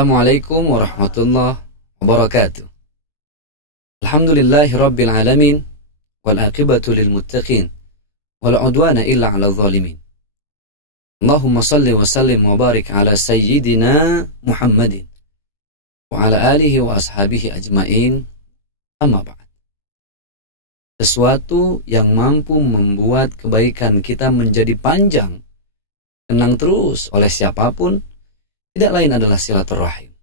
Assalamualaikum warahmatullahi wabarakatuh. Alhamdulillahi rabbil alamin, wal aqibatu lil muttaqin, wal udwana illa 'alal zalimin. Allahumma salli wa sallim wa barik ala sayyidina Muhammadin wa ala alihi wa ashabihi ajmain. Amma ba'd. Sesuatu yang mampu membuat kebaikan kita menjadi panjang, kenang terus oleh siapapun, tidak lain adalah silaturahim.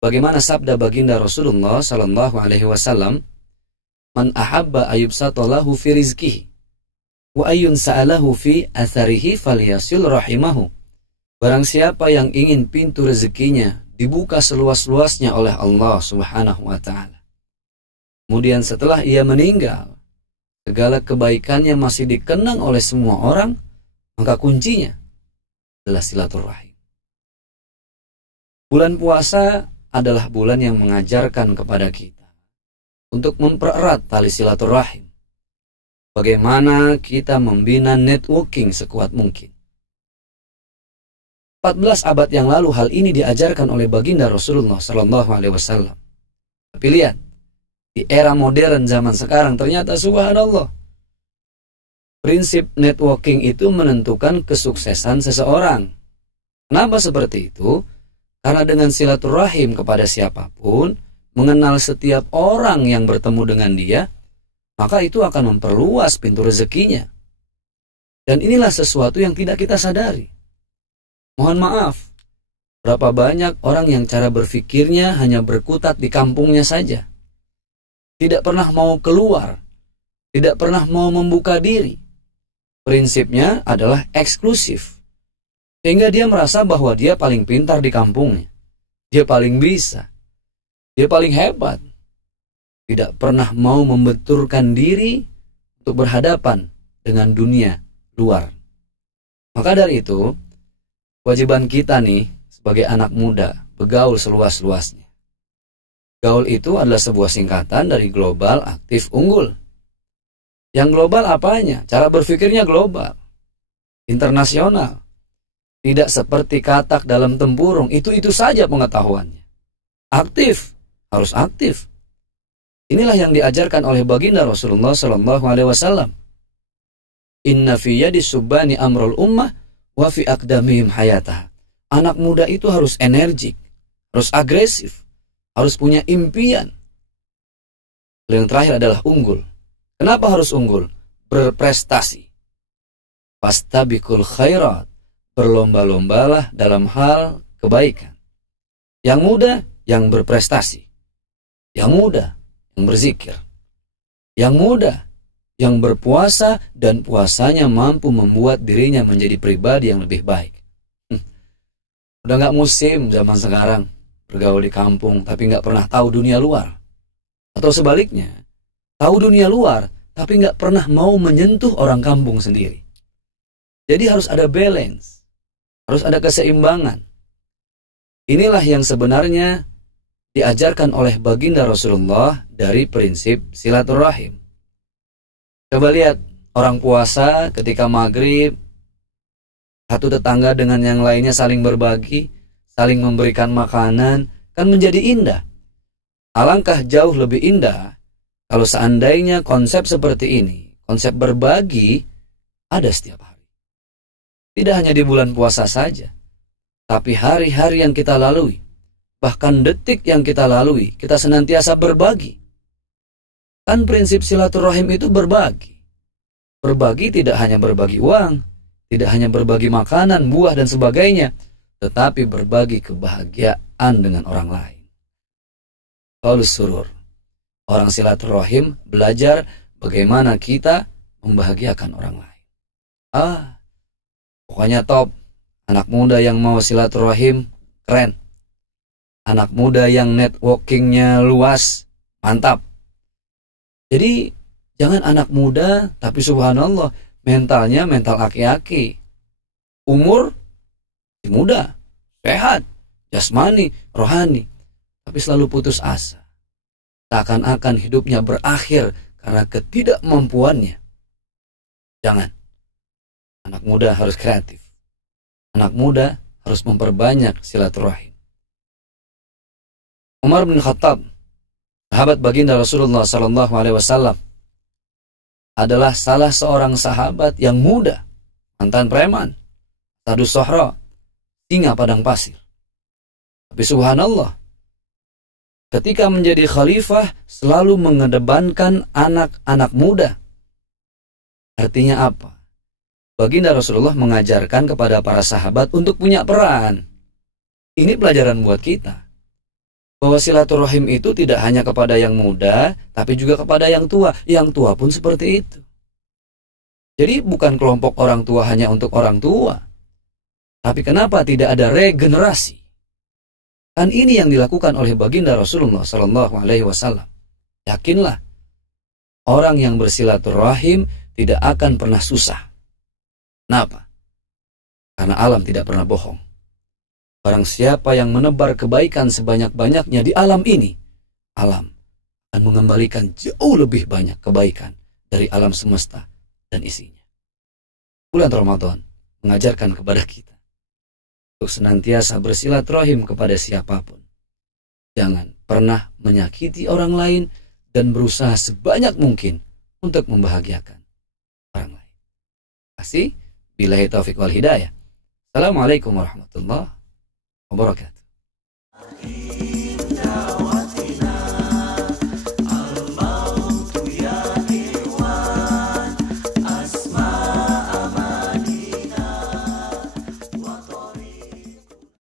Bagaimana sabda baginda Rasulullah sallallahu alaihi wasallam, "Man ahabba ayyubsata lahu fi rizqihi wa ayyun sa'alahu fi atharihi falyasil rahimahu." Barang siapa yang ingin pintu rezekinya dibuka seluas-luasnya oleh Allah Subhanahu wa taala, kemudian setelah ia meninggal, segala kebaikannya masih dikenang oleh semua orang, maka kuncinya adalah silaturahim. Bulan puasa adalah bulan yang mengajarkan kepada kita untuk mempererat tali silaturahim. Bagaimana kita membina networking sekuat mungkin. 14 abad yang lalu hal ini diajarkan oleh baginda Rasulullah sallallahu alaihi wasallam. Tapi lihat, di era modern zaman sekarang ternyata subhanallah, prinsip networking itu menentukan kesuksesan seseorang. Kenapa seperti itu? Karena dengan silaturahim kepada siapapun, mengenal setiap orang yang bertemu dengan dia, maka itu akan memperluas pintu rezekinya. Dan inilah sesuatu yang tidak kita sadari. Mohon maaf, berapa banyak orang yang cara berfikirnya hanya berkutat di kampungnya saja. Tidak pernah mau keluar, tidak pernah mau membuka diri. Prinsipnya adalah eksklusif. Sehingga dia merasa bahwa dia paling pintar di kampungnya. Dia paling bisa. Dia paling hebat. Tidak pernah mau membenturkan diri untuk berhadapan dengan dunia luar. Maka dari itu, kewajiban kita nih sebagai anak muda bergaul seluas-luasnya. Gaul itu adalah sebuah singkatan dari global, aktif, unggul. Yang global apanya? Cara berpikirnya global, internasional. Tidak seperti katak dalam tempurung, itu saja pengetahuannya. Aktif, harus aktif. Inilah yang diajarkan oleh baginda Rasulullah sallallahu alaihi wasallam. Inna fi yadi subani amrul ummah wa fi aqdamihim hayatah. Anak muda itu harus energik, harus agresif, harus punya impian. Yang terakhir adalah unggul. Kenapa harus unggul? Berprestasi. Fastabiqul khairat. Berlomba-lombalah dalam hal kebaikan. Yang muda, yang berprestasi. Yang muda, yang berzikir. Yang muda, yang berpuasa dan puasanya mampu membuat dirinya menjadi pribadi yang lebih baik. Udah gak musim zaman sekarang bergaul di kampung tapi gak pernah tahu dunia luar. Atau sebaliknya, tahu dunia luar tapi gak pernah mau menyentuh orang kampung sendiri. Jadi harus ada balance. Harus ada keseimbangan. Inilah yang sebenarnya diajarkan oleh baginda Rasulullah dari prinsip silaturahim. Coba lihat orang puasa ketika maghrib, satu tetangga dengan yang lainnya saling berbagi, saling memberikan makanan, kan menjadi indah. Alangkah jauh lebih indah kalau seandainya konsep seperti ini, konsep berbagi, ada setiap hari. Tidak hanya di bulan puasa saja, tapi hari-hari yang kita lalui, bahkan detik yang kita lalui, kita senantiasa berbagi. Kan prinsip silaturahim itu berbagi. Berbagi tidak hanya berbagi uang, tidak hanya berbagi makanan, buah, dan sebagainya, tetapi berbagi kebahagiaan dengan orang lain. Qaulus surur. Orang silaturahim belajar bagaimana kita membahagiakan orang lain. Pokoknya top. Anak muda yang mau silaturahim, keren. Anak muda yang networkingnya luas, mantap. Jadi, jangan anak muda, tapi subhanallah, mentalnya mental aki-aki. Umur, muda, sehat, jasmani, rohani. Tapi selalu putus asa. Seakan-akan hidupnya berakhir karena ketidakmampuannya. Jangan. Anak muda harus kreatif. Anak muda harus memperbanyak silaturahim. Umar bin Khattab, sahabat baginda Rasulullah sallallahu alaihi wasallam, adalah salah seorang sahabat yang muda, mantan preman, Sadu Sohra, singa padang pasir. Tapi subhanallah, ketika menjadi khalifah selalu mengedepankan anak-anak muda. Artinya apa? Baginda Rasulullah mengajarkan kepada para sahabat untuk punya peran. Ini pelajaran buat kita, bahwa silaturahim itu tidak hanya kepada yang muda, tapi juga kepada yang tua. Yang tua pun seperti itu. Jadi bukan kelompok orang tua hanya untuk orang tua. Tapi kenapa tidak ada regenerasi? Kan ini yang dilakukan oleh baginda Rasulullah Sallallahu Alaihi Wasallam. Yakinlah, orang yang bersilaturahim tidak akan pernah susah. Kenapa? Karena alam tidak pernah bohong. Barang siapa yang menebar kebaikan sebanyak-banyaknya di alam ini, alam akan mengembalikan jauh lebih banyak kebaikan dari alam semesta dan isinya. Bulan Ramadan mengajarkan kepada kita untuk senantiasa bersilaturahim kepada siapapun. Jangan pernah menyakiti orang lain dan berusaha sebanyak mungkin untuk membahagiakan orang lain. Terima kasih. Billahi taufiq wal hidayah. Assalamualaikum warahmatullahi wabarakatuh.